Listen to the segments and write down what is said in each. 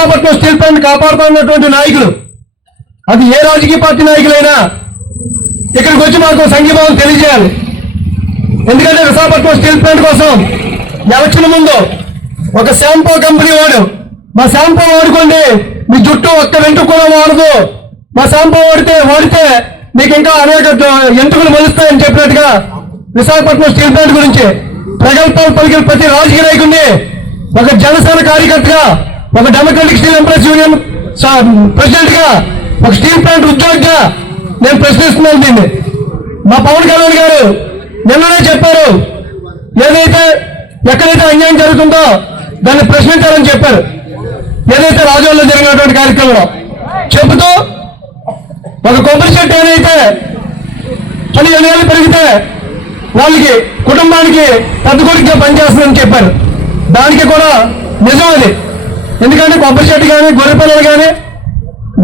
Visakhapatnam steel plant కాపాడుతున్నటువంటి నాయకులు. అది ఏ రాజకీయ పార్టీ నాయకులైనా ఇక్కడికి వచ్చి మాకు సంఘీభావం తెలియజేయాలి. ఎందుకంటే విశాఖపట్నం స్టీల్ ప్లాంట్ కోసం ఎలక్షన్ ముందు ఒక షాంపూ కంపెనీ వాడు మా షాంపూ వాడుకోండి మీ జుట్టు ఒక్క వెంట్రుక కూడా వాడదు. మా షాంపూ వాడితే వాడితే మీకు ఇంకా అనేక ఎంటుకలు మలుస్తాయని చెప్పినట్టుగా విశాఖపట్నం స్టీల్ ప్లాంట్ గురించి ప్రగల్భాలు పలికిన ప్రతి రాజకీయ నాయకుడిని ఒక జనసేన కార్యకర్తగా ఒక డెమోక్రటిక్ స్టీల్ ఎంప్రెస్ యూనియన్. ప్రెసిడెంట్గా ఒక స్టీల్ ప్లాంట్ ఉద్యోగిగా నేను ప్రశ్నిస్తున్నాను దీన్ని. మా పవన్ కళ్యాణ్ గారు నిన్ననే చెప్పారు ఏదైతే ఎక్కడైతే అన్యాయం జరుగుతుందో దాన్ని ప్రశ్నించాలని చెప్పారు. ఏదైతే రాజోల్లో జరిగినటువంటి కార్యక్రమంలో చెబుతూ ఒక కొబ్బరి చెట్టు ఏదైతే పదిహేను ఏళ్ళు పెరిగితే వాళ్ళకి కుటుంబానికి పెద్ద కొడుకుగా పనిచేస్తుందని చెప్పారు. దానికి కూడా నిజం అది. ఎందుకంటే కొబ్బరి చెట్టు కానీ గొర్రె పిల్లలు కానీ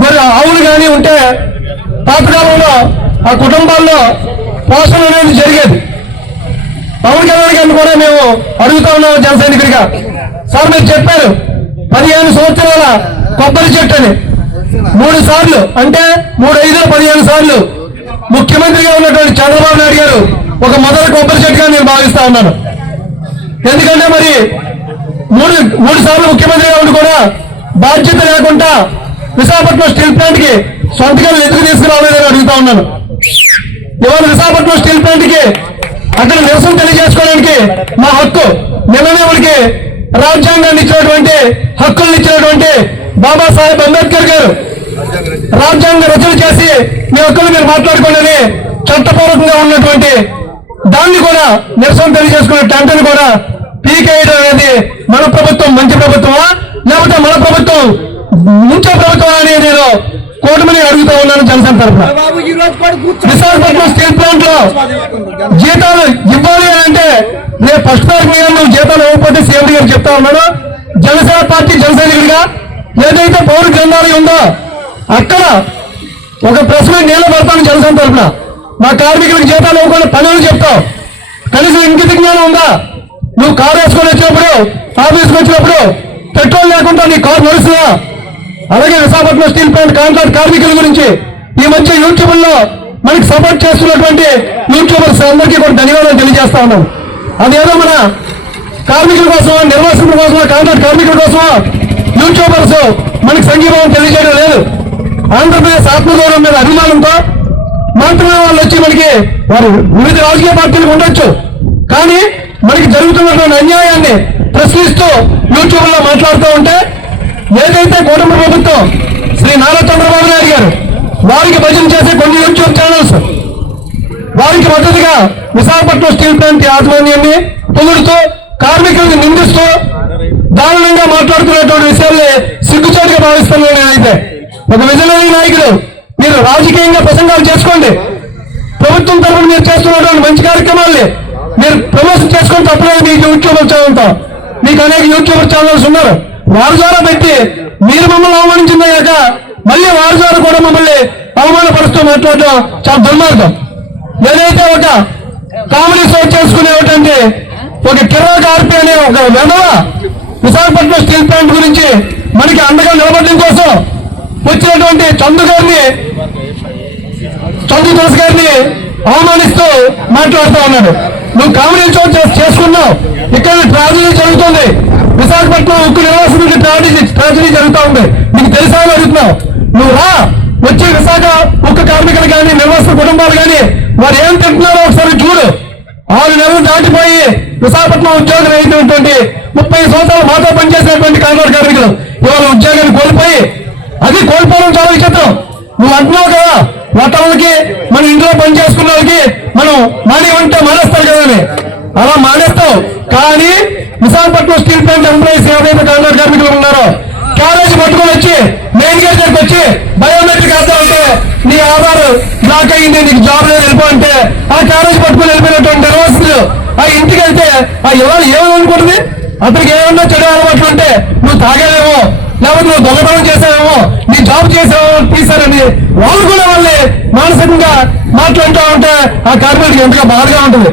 గొర్రె ఆవులు కానీ ఉంటే పాతకాలంలో ఆ కుటుంబాల్లో పోషణ అనేది జరిగేది. పవన్ కళ్యాణ్ గారిని కూడా మేము అడుగుతా ఉన్నాము జన సైనికుడిగా. సార్ మీరు చెప్పారు పదిహేను సంవత్సరాల కొబ్బరి చెట్టు అని మూడు సార్లు అంటే మూడు ఐదు పదిహేను సార్లు ముఖ్యమంత్రిగా ఉన్నటువంటి చంద్రబాబు నాయుడు గారు ఒక మొదటి కొబ్బరి చెట్టుగా నేను భావిస్తా ఉన్నాను. ఎందుకంటే మరి మూడు మూడు సార్లు ముఖ్యమంత్రిగా ఉండి కూడా బాధ్యత లేకుండా విశాఖపట్నం స్టీల్ ప్లాంట్కి సొంతకాలు ఎందుకు తీసుకురావలేదని అడుగుతా ఉన్నాను. ఇవాళ విశాఖపట్నం స్టీల్ ప్లాంట్కి అక్కడ నిరసన తెలియజేసుకోవడానికి మా హక్కు. నిన్ననేవుడికి రాజ్యాంగాన్ని ఇచ్చినటువంటి హక్కులను ఇచ్చినటువంటి బాబాసాహెబ్ అంబేద్కర్ గారు రాజ్యాంగ రచన చేసి మీ హక్కులు మీరు మాట్లాడుకోండి చట్టపూర్వకంగా ఉన్నటువంటి దాన్ని కూడా నిరసన తెలియజేసుకునే టెంటను కూడా పీకేయడం అనేది మన ప్రభుత్వం మంచి ప్రభుత్వమా? లేకపోతే మన ప్రభుత్వం ముంచే ప్రభుత్వమా అని నేను కూటమిని అడుగుతా ఉన్నాను జనసేన తరఫున. విశాఖపట్నం స్టీల్ ప్లాంట్లో జీతాలు ఇవ్వాలి అంటే రేపు ఫస్ట్ తారీఖు మీద నువ్వు జీతాలు ఇవ్వకపోతే సీఎం గారు చెప్తా ఉన్నాడు. జనసేన పార్టీ జనసైనికుడిగా ఏదైతే పౌర గ్రంథాలయం ఉందో అక్కడ ఒక ప్రెస్ మీట్ నీళ్ళ పెడతాను జనసేన తరఫున. మా కార్మికులకు జీతాలు ఇవ్వకుండా పనులు చెప్తావు? కనీసం ఇంకిత జ్ఞానం ఉందా? నువ్వు కారు వేసుకొని వచ్చినప్పుడు ఆఫీస్కి వచ్చినప్పుడు పెట్రోల్ లేకుండా నీ కారు నడుస్తుందా? అలాగే విశాఖపట్నం స్టీల్ ప్లాంట్ కాంట్రాక్ట్ కార్మికుల గురించి ఈ మధ్య యూట్యూబ్లో మనకి సపోర్ట్ చేస్తున్నటువంటి యూట్యూబర్స్ అందరికీ కూడా ధన్యవాదాలు తెలియజేస్తా ఉన్నాం. అదేదో మన కార్మికుల కోసమా నిర్వాసితుల కోసమా కాంట్రాక్ట్ కార్మికుల కోసమా యూట్యూబర్స్ మనకి సంఘీభావం తెలియజేయడం లేదు. ఆంధ్రప్రదేశ్ ఆత్మగౌరవం మీద అభిమానంతో మాత్రమే వాళ్ళు వచ్చి మనకి వారు వివిధ రాజకీయ పార్టీలు ఉండొచ్చు. కానీ మనకి జరుగుతున్నటువంటి అన్యాయాన్ని ప్రశ్నిస్తూ యూట్యూబ్లో మాట్లాడుతూ ఉంటే ఏదైతే కూటమి ప్రభుత్వం శ్రీ నారా చంద్రబాబు నాయుడు గారు వారికి భజన చేసే కొన్ని యూట్యూబ్ ఛానల్స్ వారికి మద్దతుగా విశాఖపట్నం స్టీల్ ప్లాంట్ యాజమాన్యాన్ని పొగుడుతూ కార్మికులను నిందిస్తూ దారుణంగా మాట్లాడుతున్నటువంటి విషయాల్ని సిగ్గుచోటుగా భావిస్తున్నాను నేనైతే ఒక విజయనగర నాయకుడు మీరు రాజకీయంగా ప్రసంగాలు చేసుకోండి. ప్రభుత్వం తరఫున మీరు చేస్తున్నటువంటి మంచి కార్యక్రమాల్ని మీరు ప్రమోషన్ చేసుకుని తప్పలేదు మీకు యూట్యూబర్ ఛానల్తో మీకు అనేక యూట్యూబర్ ఛానల్స్ ఉన్నారు. వారి ద్వారా పెట్టి మీరు మమ్మల్ని అవమానించిందే కాక మళ్ళీ వారి ద్వారా కూడా మమ్మల్ని అవమానపరుస్తూ మాట్లాడడం చాలా దుర్మార్గం. ఏదైతే ఒక కామెడీ షో చేసుకునేటువంటి ఒక కిరాక్ ఆర్పి అనే ఒక వెధవ విశాఖపట్నం స్టీల్ ప్లాంట్ గురించి మనకి అండగా నిలబడడం కోసం వచ్చినటువంటి చందు గారిని చందు దాస్ గారిని అవమానిస్తూ మాట్లాడుతూ ఉన్నాడు. నువ్వు కామెడీ షో చేసుకున్నావు. ఇక్కడ ట్రాజడీ జరుగుతుంది. విశాఖపట్నం ఉక్కు నివాసులకి ట్రాజడీ ట్రాజడీ జరుగుతూ ఉంది. నీకు తెలుసా అడుగుతున్నావు. నువ్వు రా. వచ్చే విశాఖ ఉక్కు కార్మికులు కానీ నిర్వాసిత కుటుంబాలు కానీ వారు ఏం తింటున్నారో ఒకసారి చూడు. ఆరు నెలలు దాటిపోయి విశాఖపట్నం ఉద్యోగులు అయినటువంటి ముప్పై సంవత్సరాలు మాతో పనిచేసినటువంటి కాంగ్రెస్ కార్మికులు ఇవాళ ఉద్యోగాన్ని కోల్పోయి అది కోల్పోవడం చాలా విచిత్రం. నువ్వు అంటున్నావు కదా వాతావరణకి మన ఇంట్లో పని చేసుకున్న వాళ్ళకి మనం మానే ఉంటే మానేస్తారు కదా అని అలా మానేస్తావు కానీ విశాఖపట్నం స్టీల్ ప్లాంట్ ఎంప్లాయీస్ యాభై కాంట్రాక్ట్ కార్మికులు ఉన్నారు. క్యారేజ్ పట్టుకొని వచ్చి మెయిన్ గేట్ దగ్గరికి వచ్చి బయోమెట్రిక్ వేస్తా ఉంటే నీ ఆధార్ బ్లాక్ అయ్యింది నీకు జాబ్ లేదు వెళ్ళిపో అంటే ఆ క్యారేజ్ పట్టుకొని వెళ్ళిపోయినటువంటి నిర్వాసితులు ఆ ఇంటికి వెళ్తే ఆ ఎవరు ఏమనుకుంటుంది? అతనికి ఏమన్నా చెడు అలవాట్లు ఉంటే నువ్వు తాగావేమో లేకపోతే నువ్వు దొంగతనం చేసావేమో నీ జాబ్ చేసావో తీసారని వాళ్ళు కూడా వాళ్ళే మానసికంగా మాట్లాడుతూ ఉంటే ఆ కార్మికుడికి ఎంతగా బాధగా ఉంటుంది.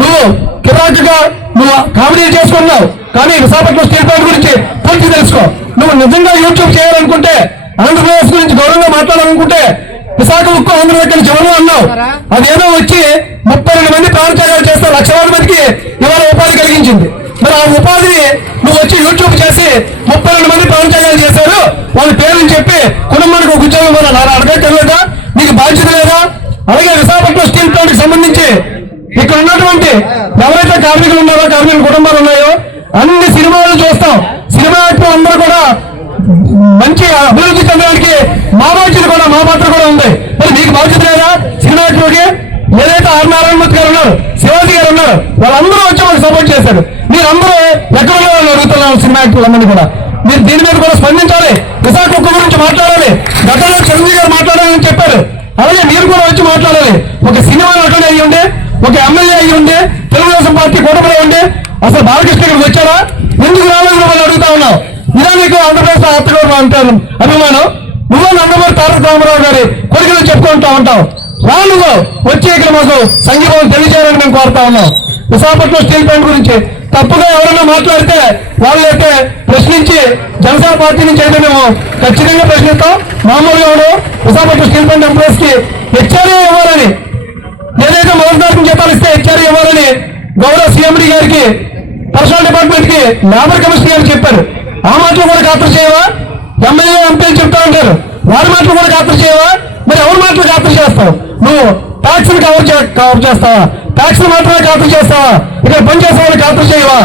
నువ్వు కిరాకుగా నువ్వు కామెడీ చేసుకున్నావు కానీ విశాఖపట్నం స్టేట్ బ్యాంక్ గురించి పూర్తి తెలుసుకో. నువ్వు నిజంగా యూట్యూబ్ చేయాలనుకుంటే ఆంధ్రప్రదేశ్ గురించి గౌరవంగా మాట్లాడాలనుకుంటే విశాఖ ఉక్కు ఆంధ్రప్రదేశ్ చివరిలో అన్నావు అదేదో వచ్చి ముప్పై రెండు మంది ప్రాణత్యాగాలు చేస్తే లక్షలాది మందికి ఇవాళ ఉపాధి కలిగించింది. మరి ఆ ఉపాధిని నువ్వు వచ్చి యూట్యూబ్ చేసి ముప్పై రెండు మంది ప్రాణత్యాగాలు చేశారు. వాళ్ళ పేర్లు చెప్పి కుటుంబానికి ఒక ఉద్యోగం ఇవ్వాలి అలా అడగక్కర్లేదా మీకు బాధ్యత లేదా? అలాగే విశాఖపట్నం స్టీల్ ప్లాంట్ సంబంధించి ఇక్కడ ఉన్నటువంటి ఎవరైతే కార్మికులు ఉన్నారో కార్మికుల కుటుంబాలు ఉన్నాయో అన్ని సినిమాలు చూస్తాం. సినిమా యాక్టర్ అందరూ కూడా మంచి అభివృద్ధి చెందడానికి మా బాధ్యత కూడా మా పాత్ర కూడా ఉంది. మరి మీకు బాధ్యత లేదా? సినిమా యాక్టర్కి ఏదైతే ఆర్ నారాయణమూర్తి గారు ఉన్నారు శివాజీ గారు ఉన్నారు వాళ్ళందరూ వచ్చి మాకు సపోర్ట్ చేశారు. మీరందరూ ఎక్కడ ఉన్నారని అడుగుతున్నారు సినిమా యాక్టర్లందరినీ కూడా. మీరు దీని మీద కూడా స్పందించాలి. విశాఖ ఉక్కు గురించి మాట్లాడాలి. గతంలో చిరంజీవి గారు మాట్లాడాలని చెప్పారు. అలాగే మీరు కూడా వచ్చి మాట్లాడాలి. ఒక సినిమా నటుడు అయ్యి ఉండే ఒక ఎమ్మెల్యే అయ్యి ఉండే తెలుగుదేశం పార్టీ కూటమిలో ఉండే అసలు బాలకృష్ణ ఇక్కడికి వచ్చారా ఎందుకు రావాలని వాళ్ళు అడుగుతా ఉన్నావు? నిజానికి నీకు ఆంధ్రప్రదేశ్ ఆత్మగౌరవం అంటాను అభిమానం. నువ్వు నందమూరి తారక రామారావు గారి కొడుకులు చెప్పుకుంటా ఉంటావు. వాళ్ళు వచ్చే వచ్చి ఇక్కడ మాకు సంగీతం తెలియజేయాలని మేము కోరుతా ఉన్నాం. విశాఖపట్నం స్టీల్ ప్లాంట్ గురించి తప్పుగా ఎవరైనా మాట్లాడితే వాళ్ళైతే ప్రశ్నించి జనసేన పార్టీ నుంచి అయితే మేము ఖచ్చితంగా ప్రశ్నిస్తాం. మామూలుగా ఎవరు? విశాఖపట్నం స్టీల్ ప్లాంట్ ఎంప్లాయీస్కి హెచ్ఆర్ఏ ఇవ్వాలని ఏదైతే మొదటి తారీఖు జీతాలు ఇస్తే హెచ్ఆర్ఏ ఇవ్వాలని గౌరవ సీఎండి గారికి పర్సనల్ డిపార్ట్మెంట్కి లేబర్ కమిషనర్ గారు చెప్పారు. ఆ మాటలు కూడా ఖాతరు చేయవా? ఎమ్మెల్యే ఎంపీలు చెప్తా ఉంటారు. వారి మాటలు కూడా ఖాతరు చేయవా? మరి ఎవరి మాటలు ఖాతరు చేస్తావు? నువ్వు ట్యాక్స్ కవర్ చే- కవర్ చేస్తావా? ట్యాక్స్ మాత్రమే ఖాతరు చేస్తావా? ఇక్కడ పనిచేసే వాళ్ళు ఖాతరు చేయవా?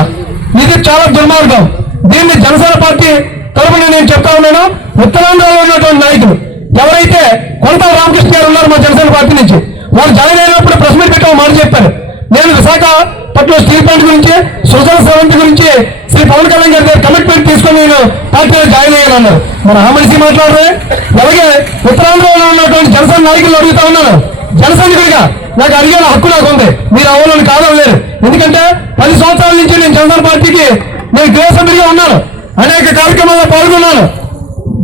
ఇది చాలా దుర్మార్గం. దీన్ని జనసేన పార్టీ తరపున నేను చెప్తా ఉన్నాను. ఉత్తరాంధ్రలో ఉన్నటువంటి నాయకులు ఎవరైతే కొంత రామకృష్ణ గారు ఉన్నారు మా జనసేన పార్టీ నుంచి వాళ్ళు జాయిన్ అయినప్పుడు ప్రెస్ మీట్ పెట్టి మాట చెప్పారు. నేను విశాఖపట్నం స్టీల్ ప్లాంట్ గురించి సుజల సెవెంత్ గురించి శ్రీ పవన్ కళ్యాణ్ గారి దగ్గర కమిట్మెంట్ తీసుకొని నేను పార్టీలో జాయిన్ అయ్యాను అన్నారు మరి ఆ మనిషి మాట్లాడరే. అలాగే ఉత్తరాంధ్రలో ఉన్నటువంటి జనసేన నాయకులు అడుగుతా ఉన్నాను జనసైనికుడిగా నాకు అడిగే హక్కు నాకు ఉంది. మీరు అవ్వాలని కాదనలేరు. ఎందుకంటే పది సంవత్సరాల నుంచి నేను జనసేన పార్టీకి నేను గృహ ఉన్నాను. అనేక కార్యక్రమాల్లో పాల్గొన్నాను.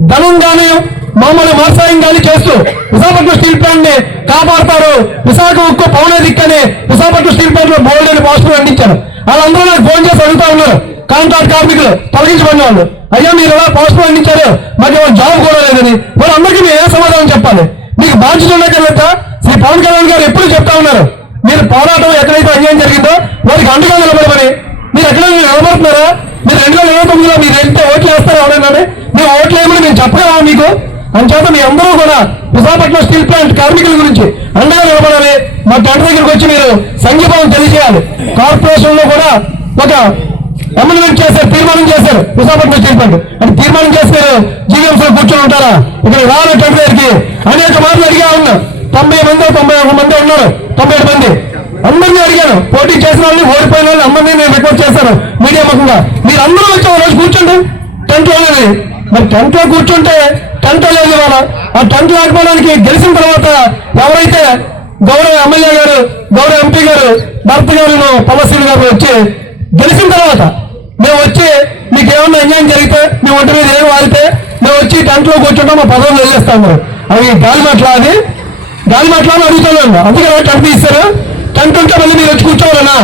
ధనం కానీ మామూలు వ్యవసాయం కానీ చేస్తూ విశాఖపట్నం స్టీల్ ప్లాంట్ని కాపాడతారు. విశాఖ ఉక్కు పౌనే దిక్కని విశాఖపట్నం స్టీల్ ప్లాంట్లో బోల్డ్ అని అందించారు. వాళ్ళందరూ నాకు ఫోన్ చేసి అడుగుతా ఉన్నారు. కాంట్రాక్ట్ కార్మికులు తొలగించబడిన వాళ్ళు అయ్యా మీరు ఎలా పాస్టర్ అందించారు. మాకు జాబ్ కూడా లేదని. వాళ్ళందరికీ మీరు ఏ సమాధానం చెప్పాలి? మీకు బాధ్యత ఉండగలట పవన్ కళ్యాణ్ గారు ఎప్పుడు చెప్తా ఉన్నారు? మీరు పోరాటం ఎక్కడైతే అన్యాయం జరిగిందో వారికి అండగా నిలబడమని. మీరు ఎక్కడ నిలబడుతున్నారా? మీరు రెండు వేల ఇరవై తొమ్మిదిలో మీరు వెళ్తే ఓట్లు వేస్తారా ఎవరైనా మేము ఓట్లు వేయమని మేము చెప్పగలమా మీకు? అందుచేత మీ అందరూ కూడా విశాఖపట్నం స్టీల్ ప్లాంట్ కార్మికుల గురించి అండగా నిలబడాలి. మా గంట దగ్గరికి వచ్చి మీరు సంఘీభావం తెలియజేయాలి. కార్పొరేషన్లో కూడా ఒక అమెండ్మెంట్ చేశారు తీర్మానం చేశారు విశాఖపట్నం స్టీల్ ప్లాంట్. అంటే తీర్మానం చేస్తారు జీవీఎంసీ కూర్చొని ఉంటారా? ఇక్కడ రావాలి టెంట్ దగ్గరికి. అనేక మార్లు అడిగా ఉన్నా. తొంభై మంది తొంభై ఒక మంది ఉన్నారు. తొంభై ఏడు మంది. అందరినీ అడిగాను. పోటీ చేసిన వాళ్ళని ఓడిపోయిన వాళ్ళని అందరినీ నేను రిపోర్ట్ చేశాను. మీడియా ముఖంగా. మీరు అందరూ వచ్చి ఒక రోజు కూర్చోండి. టెంట్లో అనేది మరి టెన్త్లో కూర్చుంటే టెంట్ లేదు ఇవాళ ఆ టెంట్ లేకపోవడానికి గెలిచిన తర్వాత ఎవరైతే గౌరవ ఎమ్మెల్యే గారు గౌరవ ఎంపీ గారు భర్త గారు పలసీలు గారు వచ్చి గెలిచిన తర్వాత మేము వచ్చి మీకు ఏమన్నా అన్యాయం జరిగితే మీ ఒంటి మీద ఏం వాడితే మేము వచ్చి టెంట్లో కూర్చుంటాం మా పదవులు వదిలేస్తాము అవి గాలి మాట్లాడి దాని మాట్లాడి అడుగుతున్నాను అందుకే టెంట్ తీస్తారు కంటుంటే మళ్ళీ మీరు వచ్చి కూర్చోవాలన్నా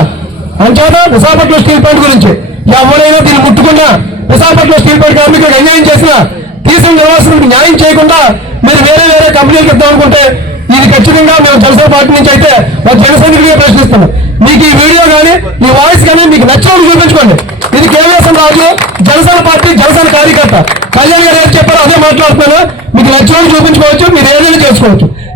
అంచేత విశాఖపట్నం స్టీల్ ప్లాంట్ గురించి. ఎవరైనా దీన్ని ముట్టుకున్నా విశాఖపట్నం స్టీల్ ప్లాంట్ కార్మికులకు అన్యాయం చేసినా తీసిన నివాసులకు న్యాయం చేయకుండా మీరు వేరే వేరే కంపెనీలకు ఇద్దాం అనుకుంటే ఇది ఖచ్చితంగా మేము జనసేన పార్టీ నుంచి అయితే మా జనసైనికుడిగా ప్రశ్నిస్తున్నాం మీకు ఈ వీడియో కానీ ఈ వాయిస్ కానీ మీకు నచ్చినట్టు చూపించుకోండి. ఇది కేవలం రాజు జనసేన పార్టీ జనసేన కార్యకర్త. కళ్యాణ్ గారు ఏం చెప్పారో అదే మాట్లాడుతున్నాను. మీకు నచ్చినట్టు చూపించుకోవచ్చు మీరు ఏదైనా చేసుకోవచ్చు.